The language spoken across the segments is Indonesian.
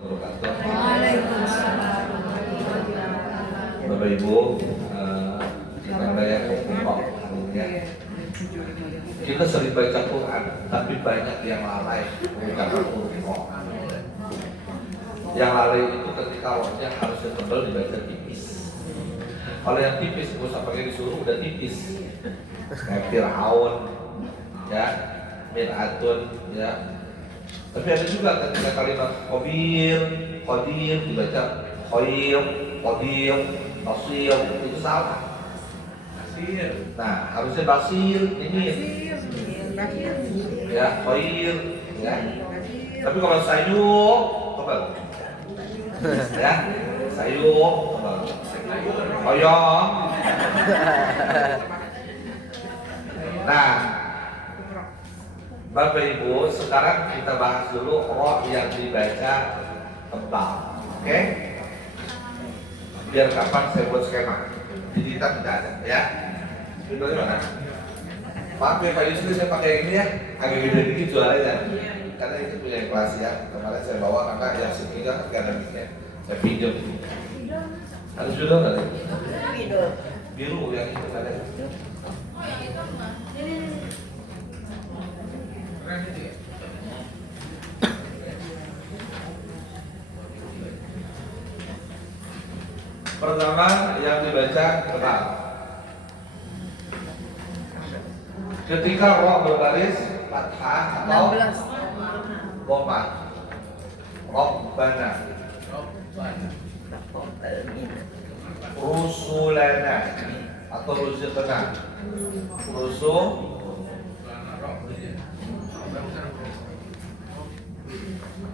Waalaikumsalam. Bapak Ibu, kita merayakan umroh hari ini ya. Kita sering baca Quran, tapi banyak yang lalai mengucapkan umroh. Yang lalai itu ketika rohnya harusnya tebal dibaca tipis. Kalau yang tipis nggak usah pakai disuruh, udah tipis. Kayak Fir'aun, ya, Mir'atun, ya. Tapi ada juga ketika kalimat Qadir dibaca Khair, Qadir, Basir, itu salah. Nah, harusnya Basir, ini ya, Khair, ya. Tapi kalau sayur, tebal. Ya, sayur, tebal. Koyong. Nah, Bapak Ibu, sekarang kita bahas dulu roh yang dibaca tebal, oke? Biar kapan saya buat skema. Jadi kita tidak ada, ya. Itu gimana? Maaf ya Pak Yusri, saya pakai ini ya, agak gede dikit suaranya. Karena itu punya kelas ya. Kemarin saya bawa karena yang sekitar nggak ada mic-nya. Saya pinjam. Ada sudah nggak ada? Biru yang itu nggak ada. Pertama yang dibaca kenal. Ketika roh berbaris fathah atau dhamma. Rabbana, rusulana atau rusulana. Rusul.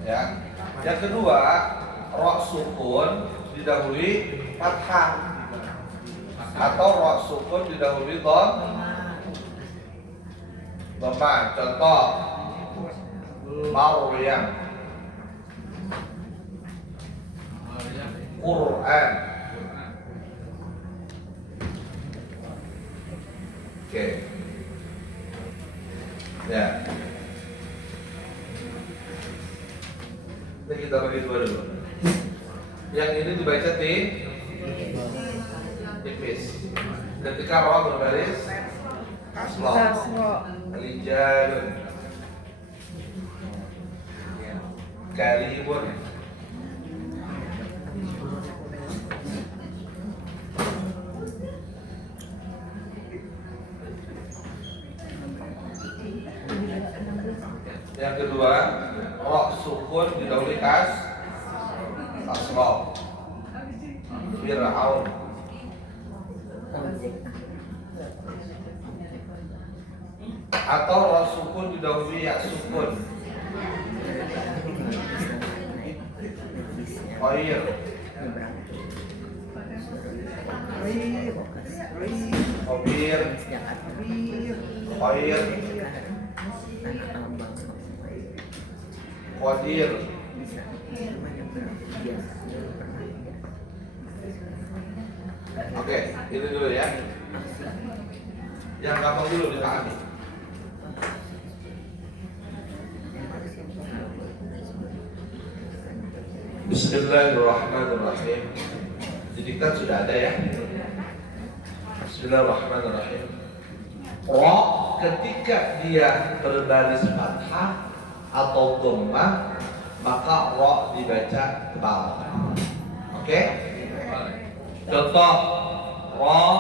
Ya. Yang kedua, roh sukun didahului fathah atau roh sukun didahului dhamma. Contoh Maryam, Quran. Oke. Ya. Ini kita bagi dua dulu. Yang ini dibaca tipis. Ketika roh berbaris kasro. Rijalun, Karimun. Yang kedua, roh sukun didahului kasro. Fir'aun. Atau roh sukun didahului ya sukun. Khair. Khabir. Khair. Qadir. Oke, itu dulu ya. Yang gampang dulu dipahami. Bismillahirrahmanirrahim. Jadi kan sudah ada ya. Bismillahirrahmanirrahim. Roh ketika dia berbaris fathah atau dhamma, maka roh dibaca tebal. Oke? Contoh roh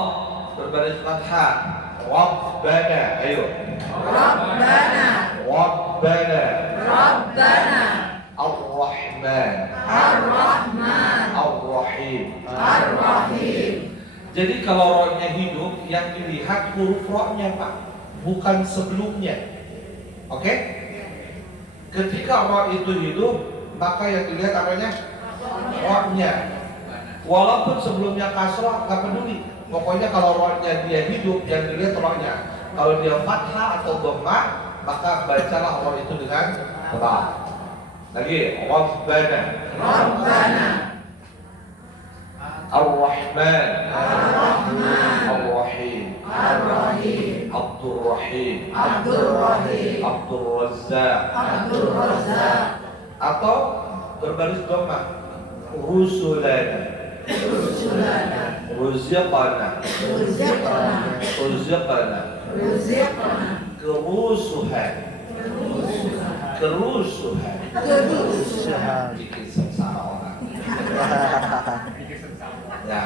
berbaris fathah. Rabbana, ayo. Rabbana. Rabbana. Rabbana. Ar-Rahman. Ar-Rahman. Ar-Rahim. Ar-Rahim. Jadi kalau rohnya hidup, yang dilihat huruf rohnya Pak, bukan sebelumnya. Oke? Ketika roh itu hidup, maka yang dilihat apanya? Rohnya. Walaupun sebelumnya kasroh, nggak peduli. Pokoknya kalau rohnya dia hidup, yang dilihat rohnya. Kalau dia fathah atau dhamma, maka bacalah roh itu dengan tebal. Lagi, Rabbana. Rabbana. Ar-Rahman. Ar-Rahman. Ar-Rahim. Ar-Rahim. Abdul Rahim. Abdul Rahim. Abdul Razzaq. Abdul Razzaq. Atau berbaris dhamma. Rusulana, Rusulana, ruziqana, Ruziqana, ruziqana, Ruziqana, kerusuhan, kerusuhan, Kerusuhan, bikin sengsara orang. Ya,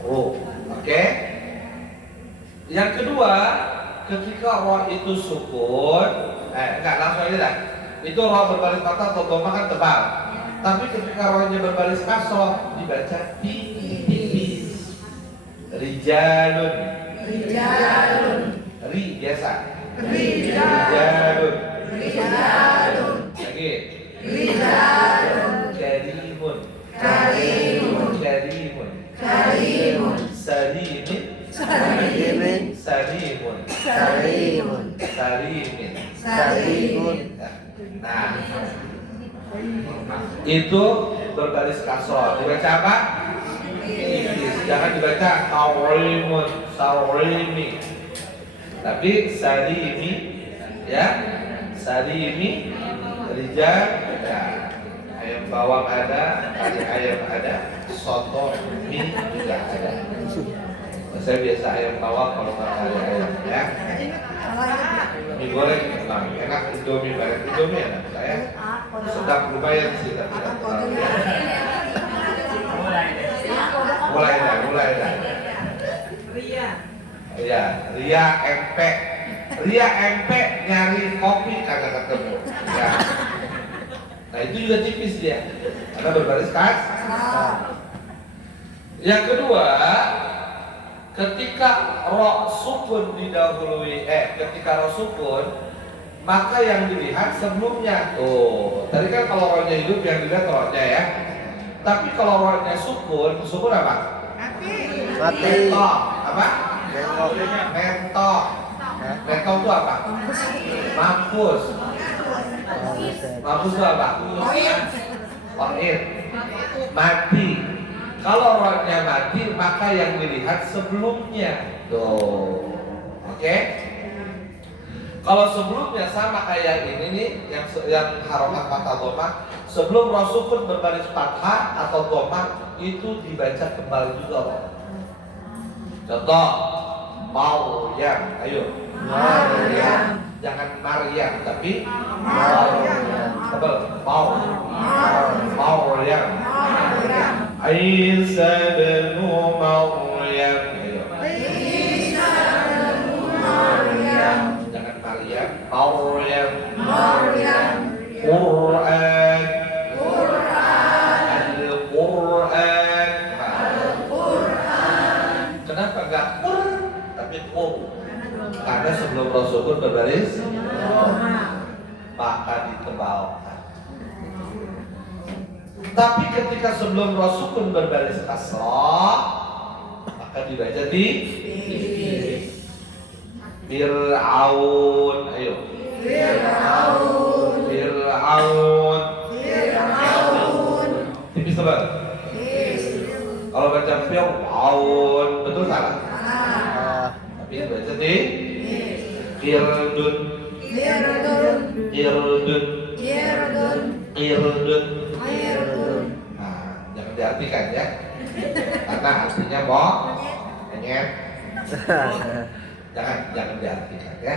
oke. Yang kedua, ketika roh itu sukun, enggak langsung aja dah. Itu roh berbaris fathah atau dhamma kan tebal. Tapi ketika rohnya berbaris kasroh dibaca tipis. Rijalun, Rijalun, ri biasa. Rijalun, Rijalun, Rijalun, lagi. Rijalun, Karimun, Karimun, karimun. Karimun, Salimin, Salimin, salimun, Salimun, salimin. Salimun, Nah, itu berbaris kasroh. Dibaca apa? Tipis. Jangan dibaca tawrimun, sawrimi. Tapi salimi, ya, salimi, rijal, ya. Ayam bawang ada, kari ayam ada, soto mie juga ada. Saya biasa ayam bawang kalau nggak kari ayam, ya. Mie goreng enak, indomie banyak, indomie enak saya. Sedap lumayan sih tapi tidak terlalu. Mulai dah. Iya, Ria MP. Ria MP nyari kopi kagak ketemu. Ya. Nah itu juga tipis dia, karena berbaris kas. Yang kedua, ketika roh sukun didahului, ketika roh sukun, maka yang dilihat sebelumnya. Tuh, tadi kan kalau rohnya hidup yang dilihat rohnya ya. Tapi kalau rohnya sukun, sukun apa? Mati. Mentok. Apa? Bengkok. Mentok. Mentok itu apa? Mampus. Mampus itu apa? Oir. Mati. Kalau rohnya mati, maka yang dilihat sebelumnya. Tuh. Oke? Kalau sebelumnya sama kayak ini nih, yang harokat fathah dhamma, sebelum roh sukun berbaris fathah atau dhamma itu dibaca kembali juga roh. Contoh, Maryam, ayo. Maryam, Jangan Maryam, tapi Maryam, tebal. Maryam. Maryam, Isa bin Maryam, ayo. Isa bin Maryam, Jangan Maryam, Maryam. Maryam, Quran, Quran, Al-Quran. Quran, Kenapa enggak Qur tapi Qur? Karena sebelum Rasulullah berbaris maka ditebalkan. Tapi ketika sebelum Rasulullah berbaris kasrah maka dibaca tipis. Fir'aun, ayo. Fir'aun, Fir'aun. Fir'aun, Tipis tebal. Kalau baca Fir'aun betul salah. Tapi baca Qirdun, Qirdun, Qirdun, Qirdun, Qirdun. Qirdun, Nah, jangan diartikan ya. Karena artinya monyet. Jangan diartikan ya.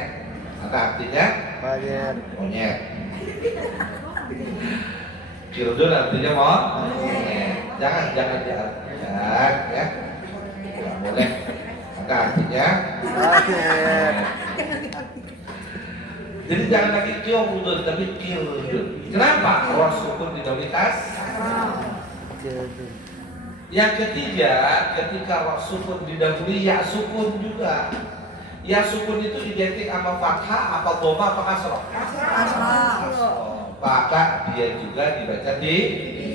Karena artinya Banyak. monyet. Qirdun artinya monyet. Jangan diartikan ya. Tidak boleh. Karena artinya Banyak. jadi jangan lagi Qirdun tapi Qirdun. Kenapa? Roh sukun didahului Jadi. Yang ketiga, ketika roh sukun didahului ya sukun juga. Ya sukun itu identik sama fathah, apa dhamma, apa kasroh? Kasroh. Maka dia juga dibaca di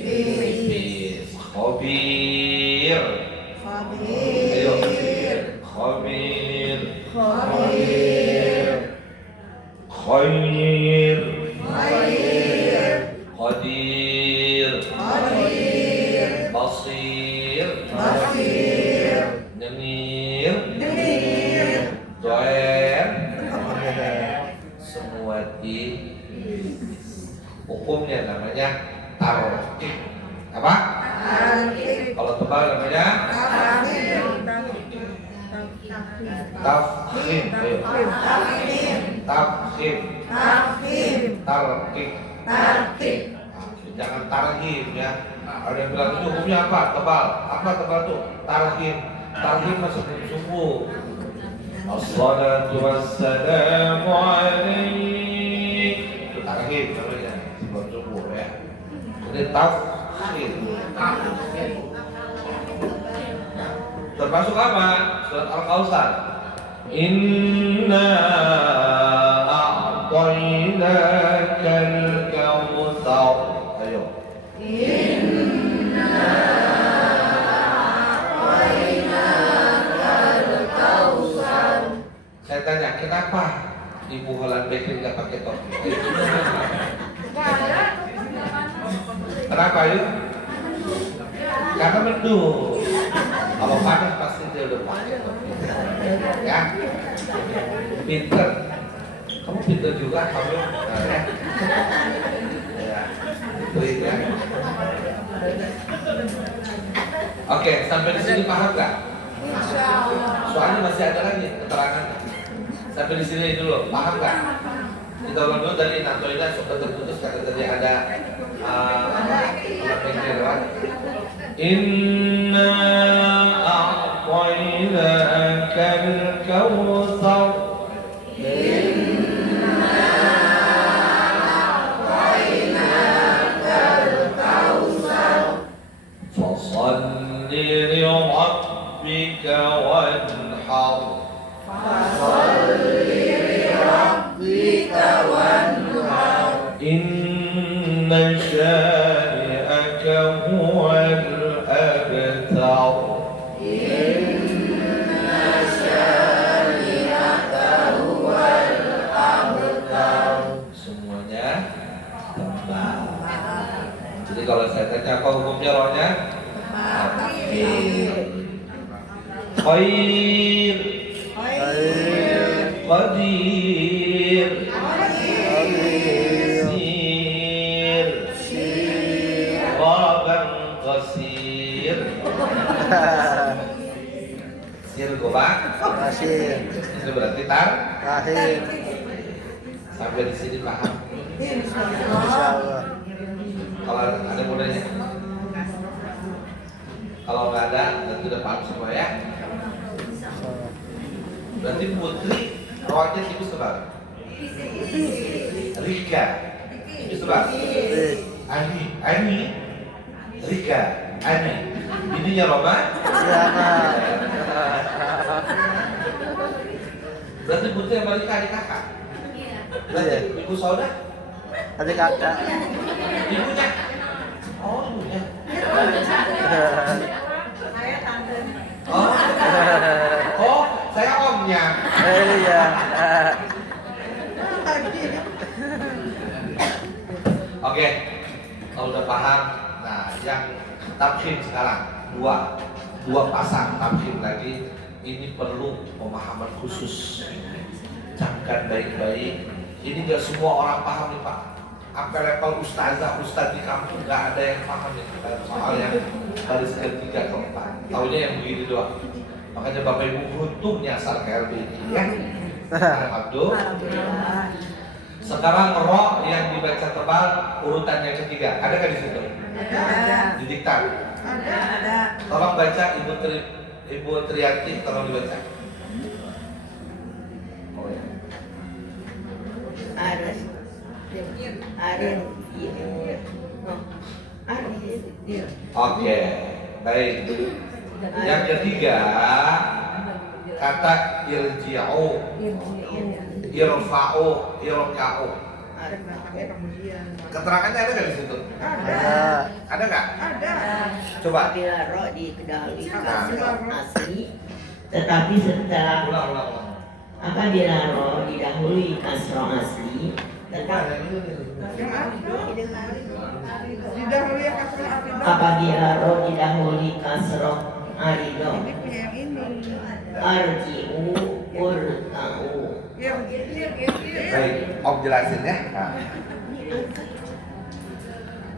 tipis. Khabir. Ayo. Khabir. Khabir, Khair. Khair, Qadir. Qadir, Basir. Basir, Nemir. Nemir, Doer. Semua tipis. Hukumnya namanya Apa? Tarkib. Kalau tebal namanya Tafkhim. tafkhim. Ayo. Tafkhim. Tafkhim. Tafkhim. Tarkib. Tarkib. Jangan tarhim ya. Ada yang bilang itu hukumnya apa? Tebal. Apa tebal tuh? Tarhim. Tarhim masuk subuh. Assalatu wassalamu alaik. Itu tarhim namanya sebelum subuh ya. Ini tafkhim. Termasuk apa? Surat Al-Kautsar. Inna a'tainakal kautsar. Ayo. Saya tanya, kenapa Ibu Holland Bakery nggak pakai topi? Kenapa yuk? Karena mendung. Kalau panas pasti dia udah pakai topi. Ya, pinter. Kamu pinter juga kamu. Ya. Ya. Beri ya. Oke, sampai di sini paham nggak? Soalnya masih ada lagi keterangan. Sampai di sini dulu, paham nggak? Kita ulang dulu tadi Natoina sudah terputus kata tadi ada Inna a'tainakal kautsar. Fasalli li rabbika wanhar. Inna syani'aka huwal abtar. Semuanya tebal. Jadi kalau saya tanya apa hukumnya rohnya? Khair. Qadir. Sir. Qaban qasir. Sir gobak. Kasih. Itu berarti tar. Rahim. Sampai di sini paham. Insyaallah. Kalau ada modalnya. Kalau nggak ada, nanti udah paham semua ya. Berarti putri rohnya tipis tebal. Rika tipis tebal. Ani Rika Ani. Ininya Roma. Siapa? Berarti putri sama Rika adik kakak. Berarti ibu saudara. Adik kakak. Ibunya. Oh ibunya. Oh. Oh, saya omnya. Iya. Oke, kalau udah paham, nah yang tafkhim sekarang dua pasang tafkhim lagi, ini perlu pemahaman khusus. Camkan baik-baik. Ini nggak semua orang paham nih Pak. Sampai level ustaz di kampung nggak ada yang paham nih soal yang baris ketiga keempat. Taunya yang begini doang. Makanya Bapak Ibu beruntung nyasar KLB ini ya. Alhamdulillah. Sekarang roh yang dibaca tebal urutan yang ketiga. Ada nggak di situ? Ada. Di diktat. Ada. Tolong baca Ibu Triyanti, tolong dibaca. Oh ya. Ada. Oke, baik. Yang ketiga kata irji'u, irfa'u, irka'u. Keterangannya ada nggak di situ? Ada. Ada nggak? Ada. Coba. Bila roh diketahui kasroh asli, tetapi setelah Ulang. apabila roh didahului kasroh asli, tetapi Didahului yang kasih arido. apabila roh didahului kasroh arido, Ini punya yang ini. arji'u urta'u. Baik, Om jelasin ya. Nah.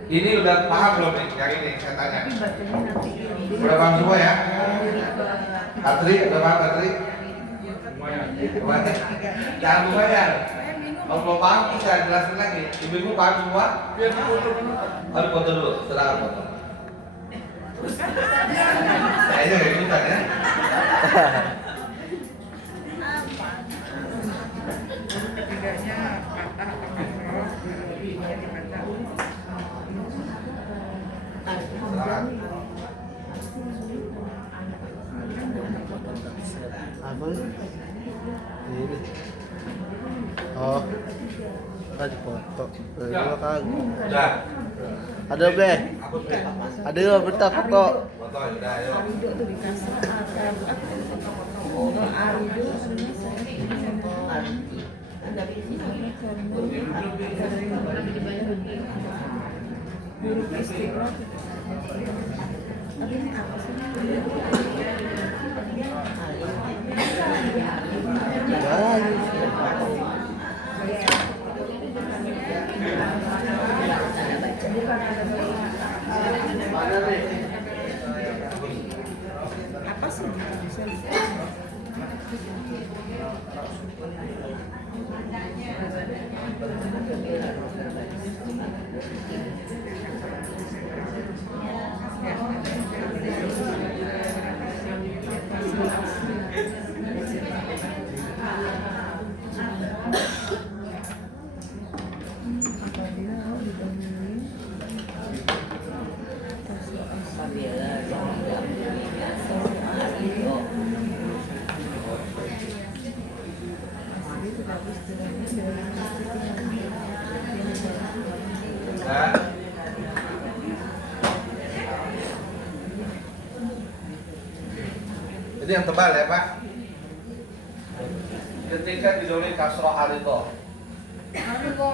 Ini udah paham belum nih? Yang ini saya tanya. Tapi bacanya nanti Udah paham semua ya? mirip ke Katri, udah paham Katri? Semuanya. Jangan lumayan. Kalau belum paham saya jelasin lagi. Ibu-ibu paham semua? Harus foto dulu, silakan foto. Kayaknya gak ikutan ya. ketiganya patah atau kasroh, lebihnya di patah. Silakan. Apa ini? Ini. Oh. Kan foto. Dua kali. Udah. Ada be. Aku beli. Ada juga bentar foto. Foto udah ayo. Arido tuh di kasroh atau Arido huruf istiqlal. Tapi ini apa sih? Apa sih? Bisa Nah. Ini yang tebal ya Pak. Ketika didoli kasroh arido. Arido.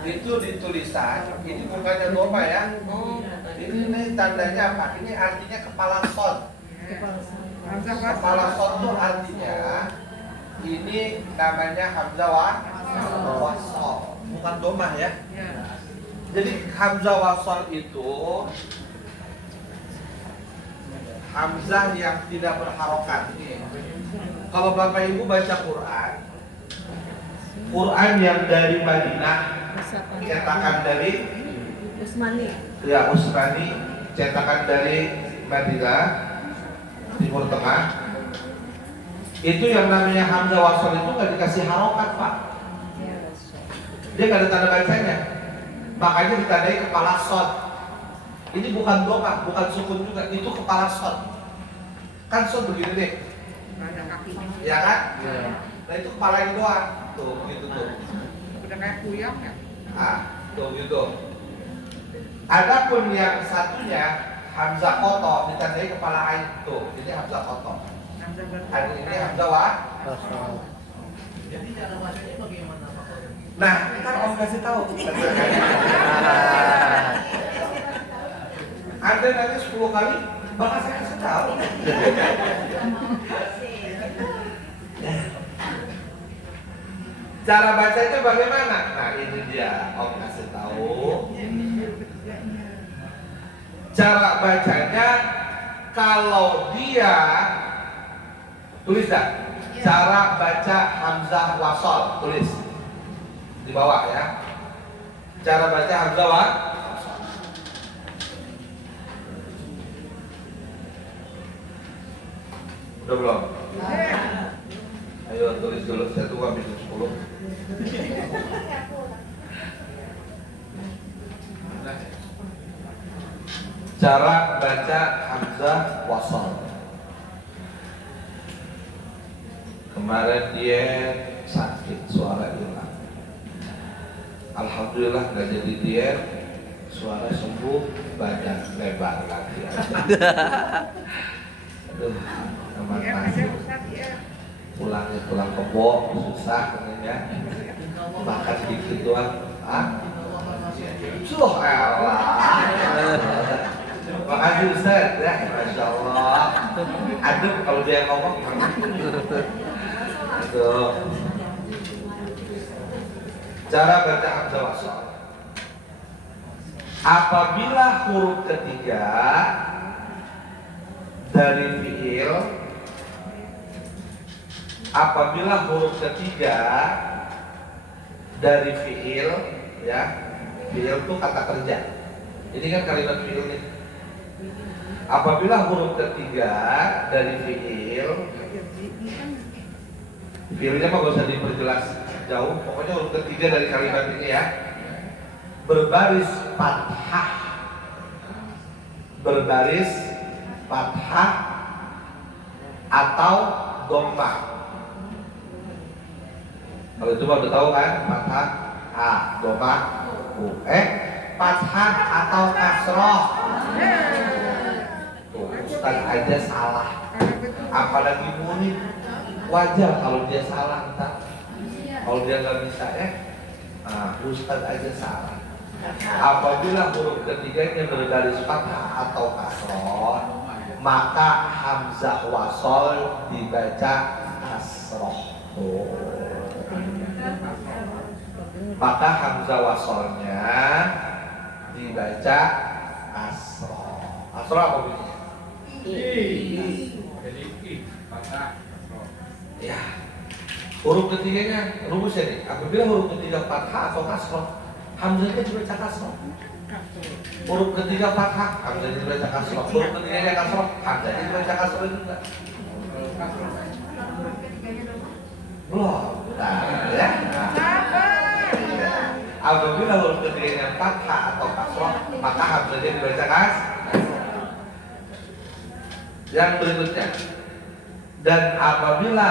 Itu ditulisan, ini bukannya doma ya. Ini tandanya apa? Ini artinya kepala son. Kepala son itu artinya ini namanya hamzah wasol, bukan domah ya. Jadi hamzah wasol itu hamzah yang tidak berharokat. Kalau Bapak Ibu baca Quran yang dari Madinah, cetakan dari Usmani. ya Usmani, cetakan dari Madinah Timur Tengah, itu yang namanya hamzah wasol itu nggak dikasih harokat Pak, dia nggak ada tanda bacanya, makanya ditandai kepala sod. Ini bukan domah, bukan sukun juga, itu kepala sod. Kan sod begini nih, Ada kaki. ya kan? Iya. Nah itu kepala yang doang, tuh gitu tuh. Udah kayak kuyang ya. Ah, tuh gitu. Adapun yang satunya hamzah koto ditandai kepala ain tuh, ini hamzah koto. Hamzah Ada ini hamzah wa. Jadi cara bacanya bagaimana Pak? Nah, ntar Om kasih tahu. Anda nanti 10 kali, bakal saya kasih tahu. Cara bacanya bagaimana? Nah ini dia, Om kasih tahu. Cara bacanya kalau dia tulis dah. Cara baca hamzah wasol tulis di bawah ya. Cara baca hamzah wasol. Udah belum? Ayo tulis dulu, saya tunggu habis 10. Cara baca hamzah wasol. Kemarin dia sakit, suara hilang. Alhamdulillah nggak jadi diet, suara sembuh, badan lebar lagi. Aduh, teman Iya, masih aja Ustaz, ya. pulangnya pulang kebo susah katanya, makan dikit doang. Ah, Tuh Allah. Makasih Ustaz ya, Masya Allah. Adem kalau dia ngomong. Tuh. Cara baca hamzah wasal. Apabila huruf ketiga dari fiil, ya, fiil itu kata kerja. Ini kan kalimat fiil nih. Apabila huruf ketiga dari fiilnya mah gak usah diperjelas jauh. Pokoknya huruf ketiga dari kalimat ini ya, berbaris fathah atau dhammah. Kalau itu udah tahu kan, fathah a, dhammah u. Fathah atau kasroh. Tuh, Ustaz aja salah. Apalagi murid, wajar kalau dia salah entah. Kalau dia nggak bisa Ustaz aja salah. Apabila huruf ketiganya berbaris fathah atau kasroh, maka hamzah wasol dibaca kasroh. Maka hamzah wasolnya dibaca kasroh. Kasroh apa bunyinya? Jadi fathah. Ya. Huruf ketiganya rumusnya nih. Apabila huruf ketiga fathah atau kasroh, hamzahnya dibaca kasroh. Huruf ketiga fathah, hamzahnya dibaca kasroh. Huruf ketiganya kasroh, hamzahnya dibaca kasroh juga. Belum. Nah, ya. Apabila huruf ketiganya fathah atau kasroh, maka hamzahnya dibaca kasroh. Yang berikutnya, dan apabila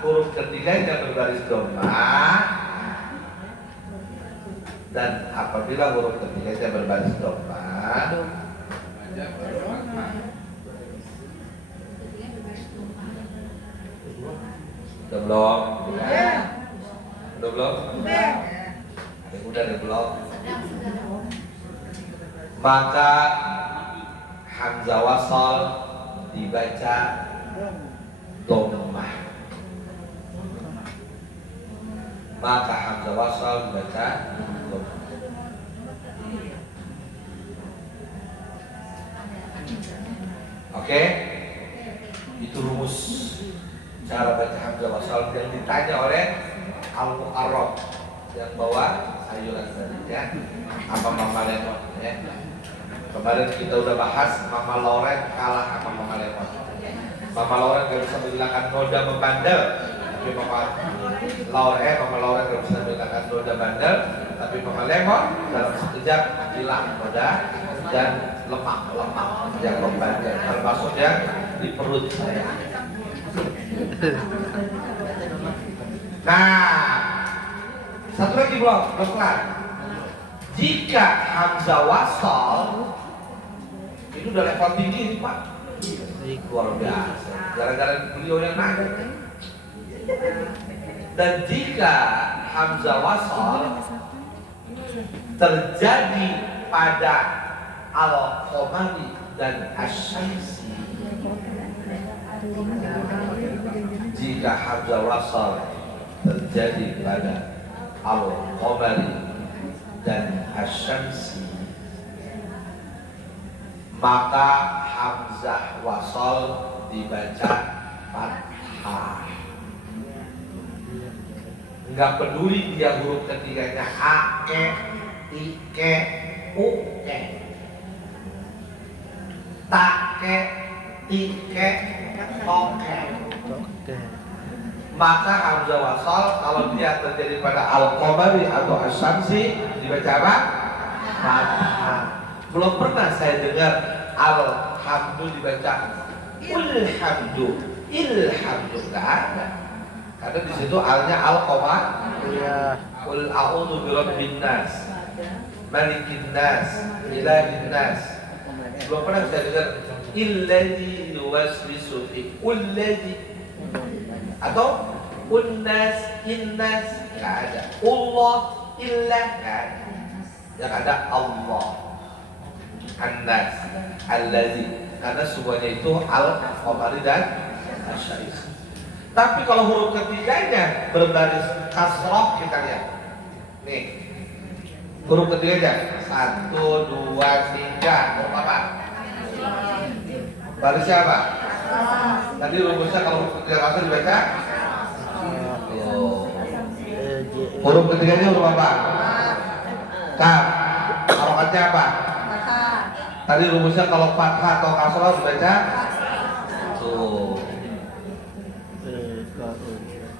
huruf ketiganya berbaris dhammah, udah belum? Udah belum? Ada yang udah, ada yang belum? Maka hamzah wasal dibaca dhammah. Maka hamzah wasal dibaca dhammah. Oke? Itu rumus cara baca hamzah wasal yang ditanya oleh Al-Mu'arrab yang bawa sayuran tadi ya. Apa Mama Lemon ya. Kemarin kita udah bahas Mama Loren kalah sama Mama Lemon. Mama Loren gak bisa menghilangkan noda membandel, tapi Mama Loren gak bisa menghilangkan noda bandel, tapi Mama Lemon dalam sekejap hilang noda dan lemak yang membandel, termasuk yang di perut saya. Nah, satu lagi belum kelar. Jika hamzah wasal itu udah level tinggi nih Pak, luar biasa. Gara-gara beliau yang nanya. Dan jika hamzah wasal terjadi pada al-qamari dan asy-syamsi, jika hamzah wasal terjadi pada al-qamari dan asy-syamsi, maka hamzah wasal dibaca fathah. Enggak peduli dia huruf ketiganya a, e, i, ke, u, ke, ta, ke, ti, ke, to, ke. Maka hamzah wasal kalau dia terjadi pada al-qamari atau asy-syamsi dibaca apa? Fathah. Belum pernah saya dengar alhamdu dibaca ilhamdu, nggak ada. Karena di situ alnya al-qamar. Iya. Qul a'udzu birabbin nas, malikin nas, ilahin nas. Belum pernah saya dengar illadzi yuwaswisu fi kulladzi atau unnas innas, nggak ada. Allah illa, nggak ada. yang ada Allah, An-Nas, Allazi, karena semuanya itu Al-Qamari dan Asy-Syams. Tapi kalau huruf ketiganya berbaris kasrah, kita lihat nih, huruf ketiganya 1, 2, 3, huruf apa? Barisnya apa? Tadi rumusnya kalau huruf ketiga kasrah dibaca huruf ketiganya huruf apa? Kaf. Harokatnya apa? Tadi rumusnya kalau fathah atau kasrah dibaca tuh.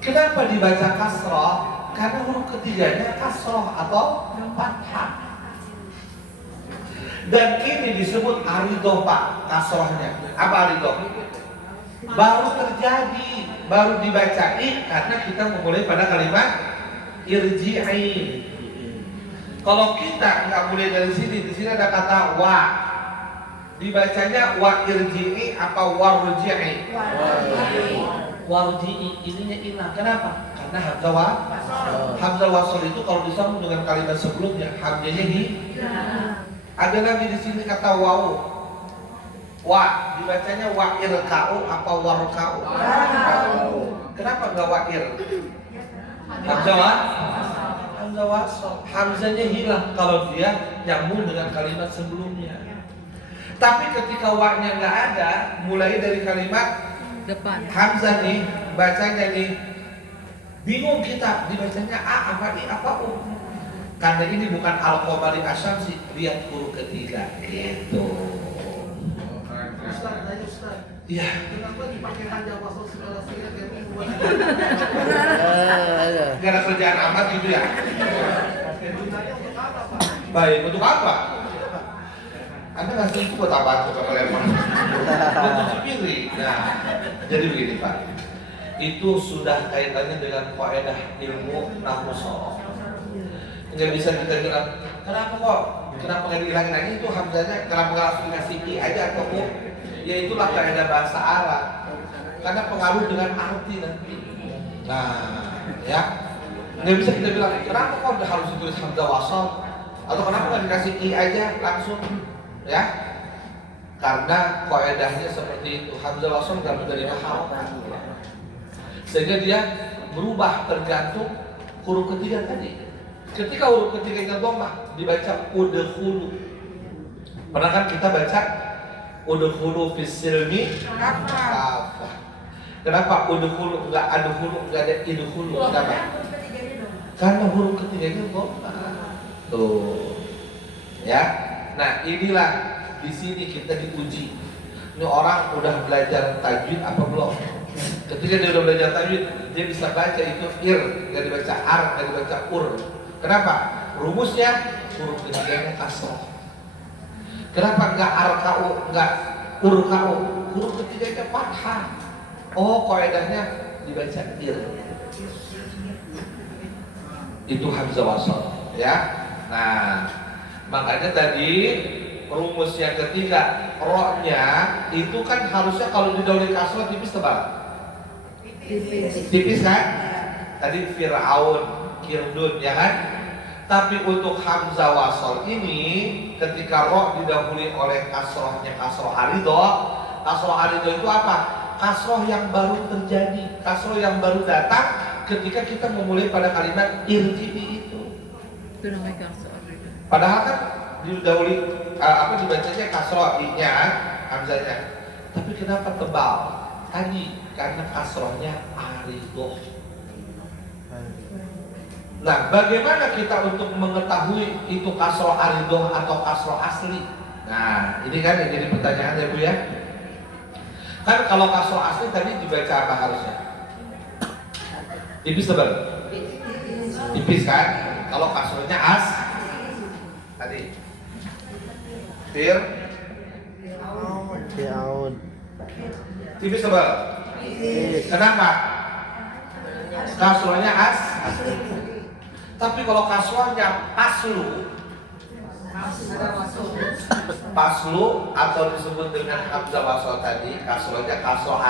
Kenapa dibaca kasrah? Karena huruf ketiganya kasrah atau fathah. Dan ini disebut aridoh, Pak, kasrahnya. Apa aridoh? Baru terjadi, baru dibacain karena kita memulai pada kalimat irji'i. Kalau kita nggak mulai dari sini, di sini ada kata wa, dibacanya wa irji'i apa warji'i? Warji'i, ininya ilah. Kenapa? Karena hamzah wasl itu kalau disambung dengan kalimat sebelumnya, hamzahnya hi. Ada lagi di sini kata wau, wa, dibacanya wa irka'u apa warka'u? Kenapa nggak wa'ir? Hamzah wasl, hamzahnya hilang kalau dia nyambung dengan kalimat sebelumnya. Tapi ketika wa-nya nggak ada, mulai dari kalimat depan hamzah nih, bacanya nih bingung kita, dibacanya a apa i apa u. Karena ini bukan Al-Qamari Asy-Syams, lihat huruf ketiga gitu. Ustaz. Iya. Kenapa dipakai hamzah wasl segala sehingga kayak membuat Gak ada kerjaan amat gitu ya. gunanya untuk apa, Pak? Baik, untuk apa? Anda ngasih itu buat apa tuh kalian mah? Buat cuci piring. Nah, jadi begini Pak. Itu sudah kaitannya dengan kaidah ilmu nahwu sharaf. Nggak bisa kita bilang, kenapa kok? Kenapa nggak dihilangin aja itu hamzahnya? Kenapa nggak langsung dikasih i aja atau u? Ya itulah kaidah bahasa Arab. Karena pengaruh dengan arti nanti. Nah, ya nggak bisa kita bilang, kenapa kok udah harus ditulis hamzah wasal? Atau kenapa nggak dikasih i aja langsung? Ya, karena kaidahnya seperti itu, hamzah wasal nggak menerima harokat, sehingga dia berubah tergantung huruf ketiga tadi. Ketika huruf ketiganya dhammah dibaca udkhulu. Pernah kan kita baca udkhulu fis silmi kafah. Kenapa udkhulu enggak adkhulu, enggak ada idkhulu? Kenapa? Karena huruf ketiganya dhammah. Tuh. Ya. Nah, inilah di sini kita diuji. Ini orang udah belajar tajwid apa belum? Ketika dia udah belajar tajwid, dia bisa baca itu ir, nggak dibaca ar, nggak dibaca ur. Kenapa? Rumusnya huruf ketiganya kasrah. Kenapa nggak ar kau, nggak ur kau? Huruf ketiganya fathah. Oh, kaidahnya dibaca ir. Itu hamzah wasal, ya. Nah, makanya tadi rumus yang ketiga, ro-nya itu kan harusnya kalau didahului kasrah tipis tebal. Tipis kan? Tadi Fir'aun, Kirdun, ya kan? Tapi untuk hamzah wasal ini ketika ro didahului oleh kasrohnya kasroh aridoh. Kasroh aridoh itu apa? Kasroh yang baru terjadi, kasroh yang baru datang ketika kita memulai pada kalimat irji'i itu. itu namanya kasrah. Padahal kan didahului dibacanya kasroh i-nya, hamzahnya. Tapi kenapa tebal? Tadi karena kasrohnya aridoh. Nah, bagaimana kita untuk mengetahui itu kasroh aridoh atau kasroh asli? Nah, ini kan yang jadi pertanyaan ya Bu ya. Kan kalau kasroh asli tadi dibaca apa harusnya? Tipis tebal? Tipis kan? Kalau kasrohnya tadi Fir'aun. tipis tebal. Kenapa? Kasrohnya Tapi kalau kasrohnya paslu atau disebut dengan hamzah wasal tadi, kasrohnya kasroh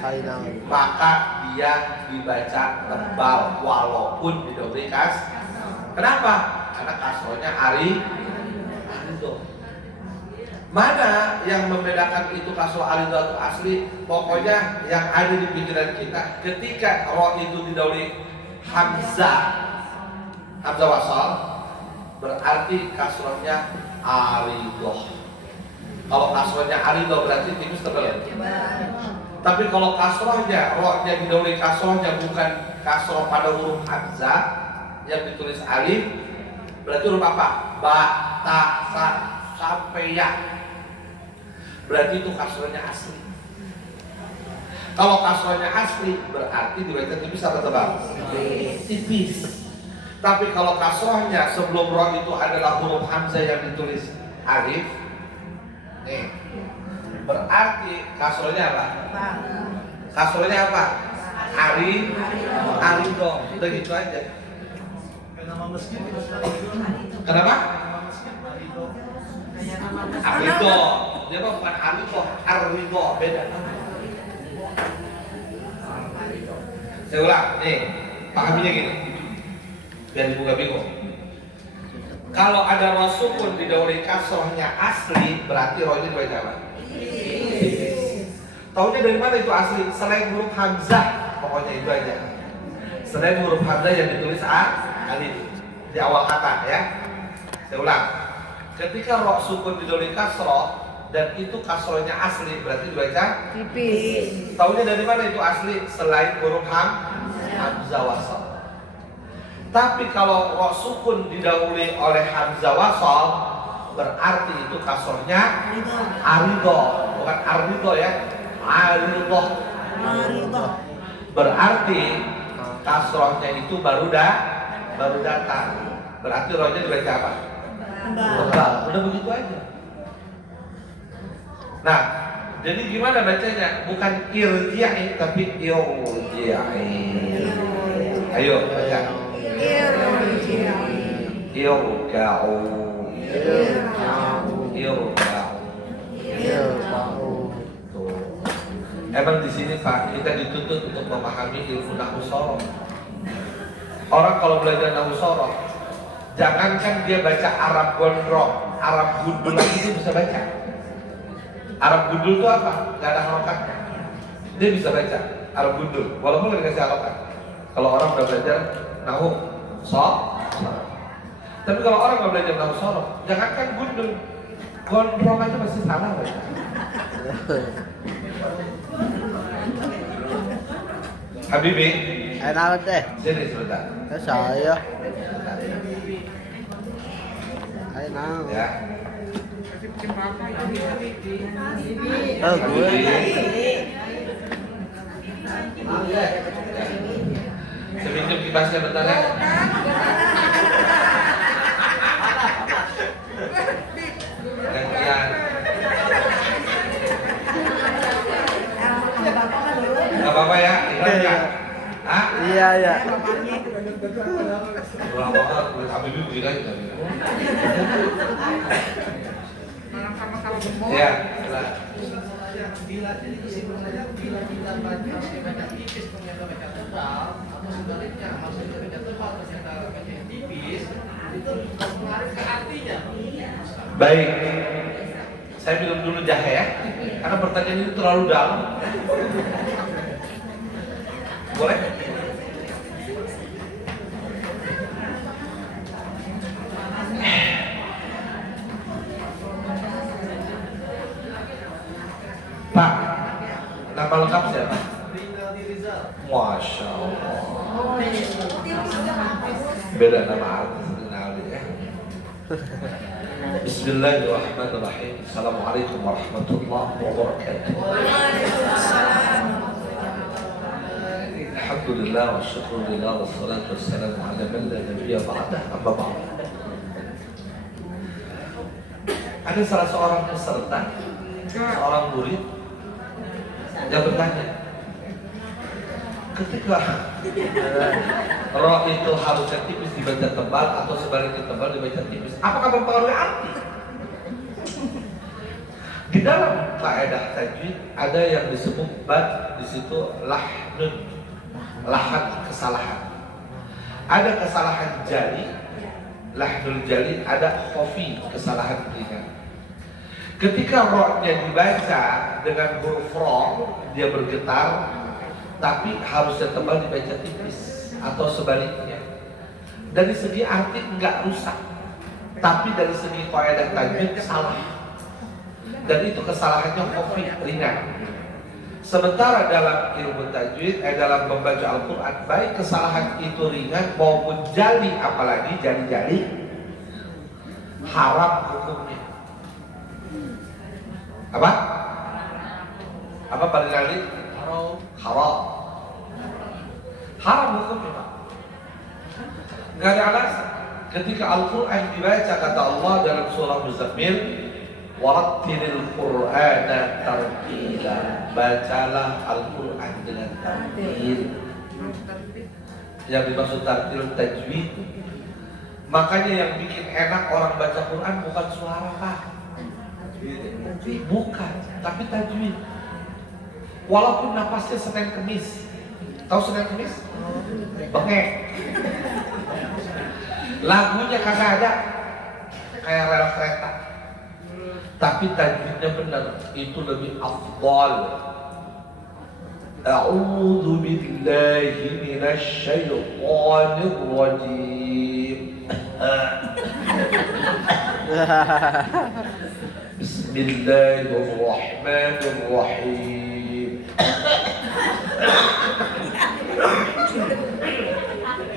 Hainam. maka dia dibaca tebal walaupun didahului Kenapa? karena kasrohnya arido. Mana yang membedakan itu kasroh arido atau asli? Pokoknya yang ada di pikiran kita ketika ro itu didahului hamzah wasal, berarti kasrohnya arido. Kalau kasrohnya arido berarti tipis tebal. Tapi kalau kasrohnya, ro-nya didahului kasrohnya bukan kasroh pada huruf hamzah yang ditulis alif, berarti huruf apa? Ba, ta, sa, sampai ya. Berarti itu kasrohnya asli. Kalau kasrohnya asli berarti dibaca tipis atau tebal? Tipis. Tapi kalau kasrohnya sebelum ro itu adalah huruf hamzah yang ditulis alif, berarti kasrohnya apa? Kasrohnya apa? Arido. Udah gitu aja. Nama masjid itu Arido. Kenapa? Nama masjid Arido. Arido. Dia mah bukan Arido, Arido beda. Saya ulang, nih pahaminya gini, biar ibu gak bingung. Kalau ada ro sukun didahului kasrohnya asli, berarti ro-nya dibaca apa? Taunya dari mana itu asli? Selain huruf hamzah, pokoknya itu aja. Selain huruf hamzah yang ditulis alif di awal kata ya. Saya ulang. Ketika ro sukun didahului kasroh dan itu kasrohnya asli, berarti dibaca Tipis. taunya dari mana itu asli? Selain huruf hamzah wasal. Tapi kalau ro sukun didahului oleh hamzah wasal, berarti itu kasrohnya arido, bukan arido ya. Arido. Berarti kasrohnya itu baru datang. Berarti rohnya dibaca apa? Tebal. Udah begitu aja. Nah, jadi gimana bacanya? Bukan irji'i tapi irji'i. Ayo baca. Irka'u. Tuh. Emang di sini Pak, kita dituntut untuk memahami ilmu nahwu shoroh. Orang kalau belajar nahwu shoroh, jangankan dia baca Arab gondrong, Arab gundul lagi dia bisa baca. Arab gundul itu apa? Gak ada harokatnya. Dia bisa baca Arab gundul, walaupun gak dikasih harokat. Kalau orang udah belajar nahwu shoroh. Tapi kalau orang nggak belajar nahwu shoroh, jangankan gundul, gondrong aja masih salah baca. Habibi, Enak teh. sini sebentar. Saya. Enak. Ya. Oh, gue. Saya pinjam kipasnya bentar ya. Gantian. Gak apa-apa ya, ikhlas ya. Hah? Iya, iya. Kurang banget, kulit Habibie begini aja. Sama-sama gemuk. Ya, Bila jadi kesimpulannya bila kita baca baca tipis ternyata baca tebal atau sebaliknya maksudnya baca tebal ternyata baca tipis itu berpengaruh ke artinya. baik. Saya minum dulu jahe ya, karena pertanyaan ini terlalu dalam. Boleh? Pak, nama lengkap siapa? Rinaldi Rizal. Masya Allah. Beda nama artis Rinaldi ya. Bismillahirrahmanirrahim. Assalamualaikum warahmatullahi wabarakatuh. Alhamdulillah wa syukurillah wa salatu wassalamu ala man la nabiyya ba'dah amma ba'd. Ada salah seorang peserta, seorang murid yang bertanya, ketika ro itu harusnya tipis dibaca tebal atau sebaliknya tebal dibaca tipis, apakah mempengaruhi arti? Di dalam kaidah tajwid ada yang disebut bad, di situ lahan, kesalahan. Ada kesalahan jari, lahnul jalid ada khafi, kesalahan ringan. Ketika ro-nya dibaca dengan huruf ro, dia bergetar, tapi harusnya tebal dibaca tipis atau sebaliknya. Dari segi arti enggak rusak, tapi dari segi kaidah tajwid salah. Dan itu kesalahannya khafi, ringan. Sementara dalam ilmu tajwid, dalam membaca Al-Quran, baik kesalahan itu ringan maupun jali, apalagi jali-jali, haram hukumnya. Apa? Apa Pak Dinali? Haram. Haram hukumnya, Pak. Gak ada alasan. Ketika Al-Quran dibaca, kata Allah dalam surah Muzammil, warattilil Qur'ana tartila. Bacalah Al-Quran dengan tartil. Yang dimaksud tartil tajwid. Makanya yang bikin enak orang baca Quran bukan suara, Pak. Bukan, tapi tajwid. Walaupun napasnya Senin Kemis. Tahu Senin Kemis? Bengek. Lagunya kagak ada, kayak rel kereta. Tapi tajwidnya benar, itu lebih afdal. A'udzu billahi minasy syaithanir rajim. Bismillahirrahmanirrahim.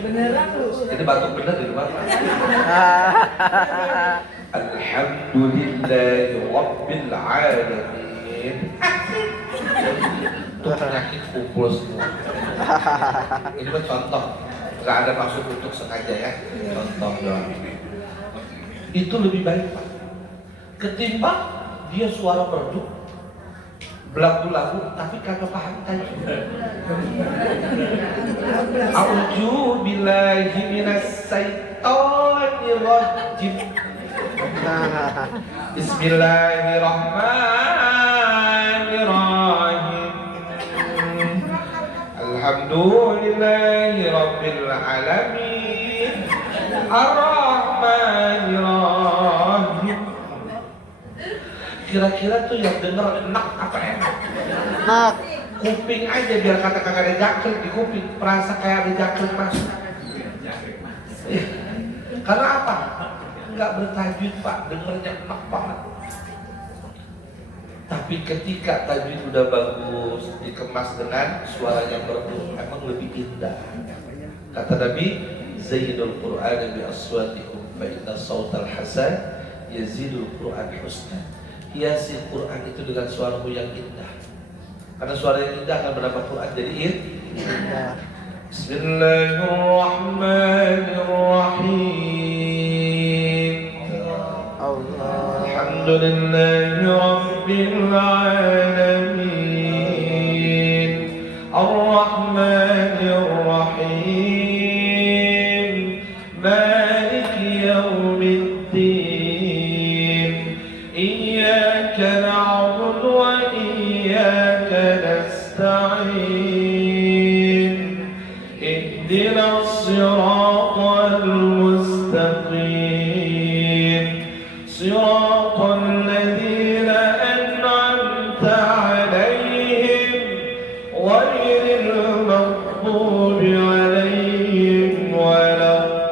Beneran lu? Ini batuk bener di rumah. Alhamdulillahi Rabbil Alamin. Itu penyakit kumpul semua. Ini mah contoh, nggak ada maksud untuk sengaja ya. Contoh doang. Itu lebih baik, Pak, ketimbang dia suara merdu, belagu-lagu tapi kagak paham tajwid. A'udzu billahi minas syaitonir rajim. Bismillahirrahmanirrahim. Alhamdulillahi rabbil alamin. Ar-Rahmanir-Rahim. Kira-kira tuh yang denger enak apa enak? Nak. Kuping aja biar kata kagak ada jangkrik di kuping, perasa kayak ada jangkrik masuk. Karena apa? Enggak bertajwid, Pak, dengernya enak banget. Tapi ketika tajwid udah bagus, dikemas dengan suaranya merdu, emang lebih indah. Kata Nabi, Zayyidul Qur'an bi aswatikum fa inna sautal hasan yazidul Qur'an husna. Hiasi Quran itu dengan suaramu yang indah. Karena suara yang indah akan menambah Quran jadi indah. Bismillahirrahmanirrahim. Alhamdulillahi rabbil alamin. Ar-Rahmanir Rahim. Maliki yaumiddin. Iyyaka na'budu wa iyyaka nasta'in. Ihdinas siratal mustaqim. Siratal ladzina an'amta 'alaihim ghairil maghdubi 'alaihim waladdallin.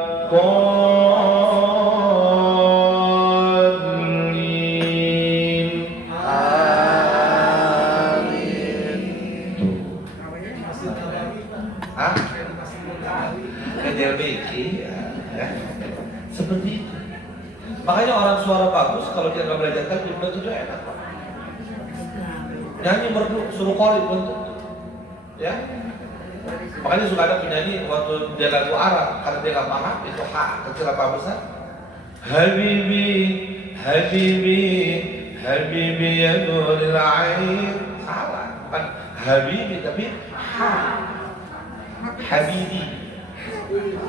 Hah? Kejel Beki ya. Seperti itu. Makanya orang suara bagus kalau dia nggak belajar tajwid belum tentu enak, Pak. Nyanyi merdu suruh qori belum tentu. Ya. Makanya suka ada penyanyi waktu dia lagu Arab karena dia nggak paham itu ha kecil apa besar. Habibi, Habibi, Habibi ya nuril ain. Salah, bukan Habibi tapi ha. Habibi,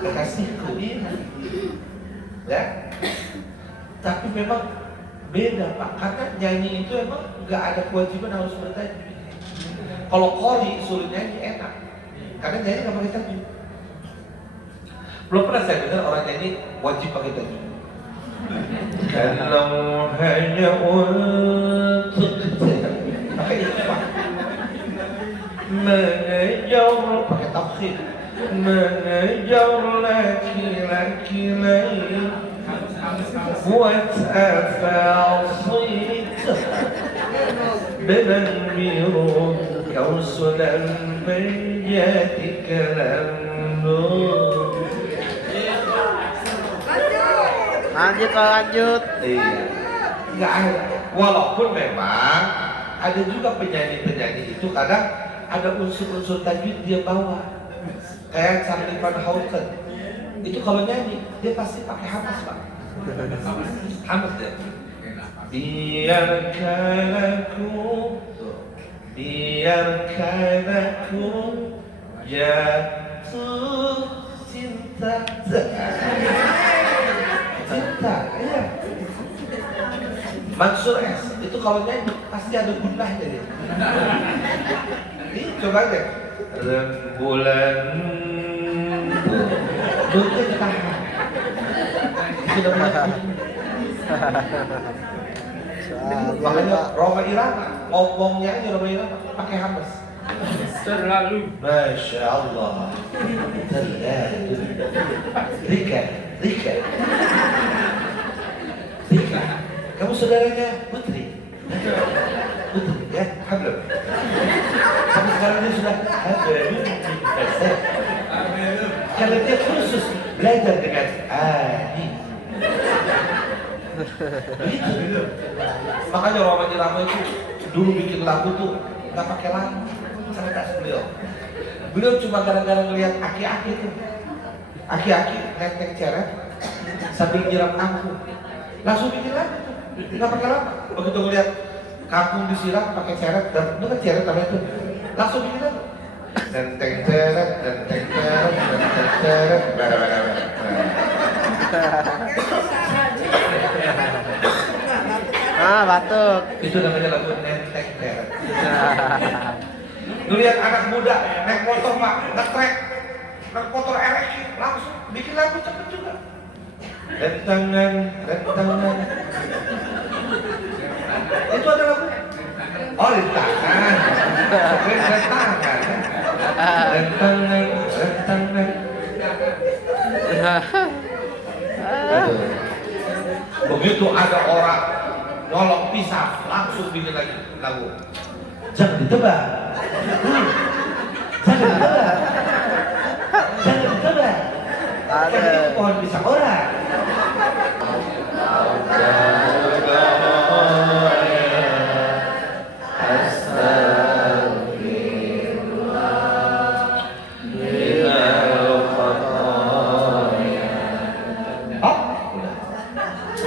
kekasihku ini. Ya. Tapi memang beda, Pak, karena nyanyi itu emang nggak ada kewajiban harus bertajwid. Kalau qori suruh nyanyi enak, karena nyanyi nggak pakai tajwid. Belum pernah saya dengar orang nyanyi wajib pakai baju. Kalau hanya untuk pakai itu Pak. Mengejar pakai tafsir. Mengejar laki-laki lain. Buat apa صيت dengan biru kau sudah menjadi kelambung. Lanjut. Iya, nggak ada. Walaupun memang ada juga penyanyi-penyanyi itu kadang ada unsur-unsur tajwid dia bawa. Kayak Charlie Van Houten itu kalau nyanyi dia pasti pakai hamas Pak. Hamas ya. Biarkan aku, biarkan aku jatuh cinta. Cinta, iya. Mansur S itu kalau nyanyi pasti ada gunanya dia. Ini coba deh. Rembulan Duitnya ditahan. Sudah mulai. Makanya Roma Irama ngomongnya aja Roma Irama pakai hamas. Terlalu. Masya Allah. Terlalu. Rika. Kamu saudaranya Putri ya, Hablum. Sampai sekarang dia sudah Hablum. Kalau dia khusus belajar dengan Adi. Gitu. Makanya Roma Irama itu dulu bikin lagu tuh nggak pakai lagu, cerdas beliau. Beliau cuma gara-gara ngelihat aki-aki tuh, aki-aki nenteng ceret sambil nyiram angkung, langsung bikin lagu tuh, nggak pakai lagu. Begitu ngelihat kampung disiram pakai ceret, dan itu kan ceret namanya tuh, langsung bikin lagu. Nenteng ceret, Batuk. Itu namanya lagu nenteng ceret. Ngelihat anak muda naik motor Pak, ngetrek, naik motor elektrik, langsung bikin lagu cepet juga. Rentangan. Itu ada lagu. Oh, rentangan. Rentangan. Begitu ada orang nyolong pisang, langsung bikin lagi lagu. Jangan ditebak. Jangan ditebak. Kan itu pohon pisang orang.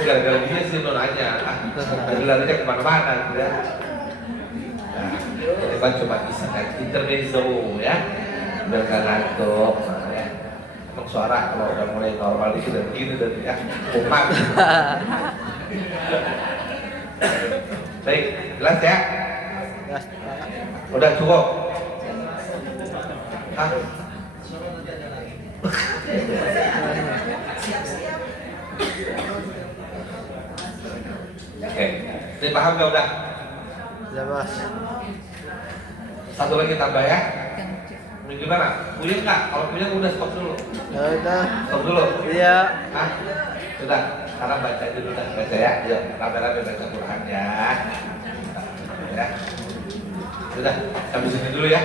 Gara-gara dia sih nonanya, larinya kemana-mana gitu ya. Nah, coba bisa kayak intermezzo ya, biar nggak ngantuk ya. Emang suara kalau udah mulai normal itu udah begini dan ya, kumat. Baik, jelas ya? Udah cukup? Hah? Oke, ini paham gak udah? Ya Mas. Satu lagi tambah ya. Gimana? Puyeng nggak? Kalau puyeng udah stop dulu. Ya udah. Stop dulu. Iya. Hah? Sudah. Sekarang baca dulu dah. Baca ya. Yuk, rame-rame baca Quran ya. Ya. Sudah. Sampai sini dulu ya.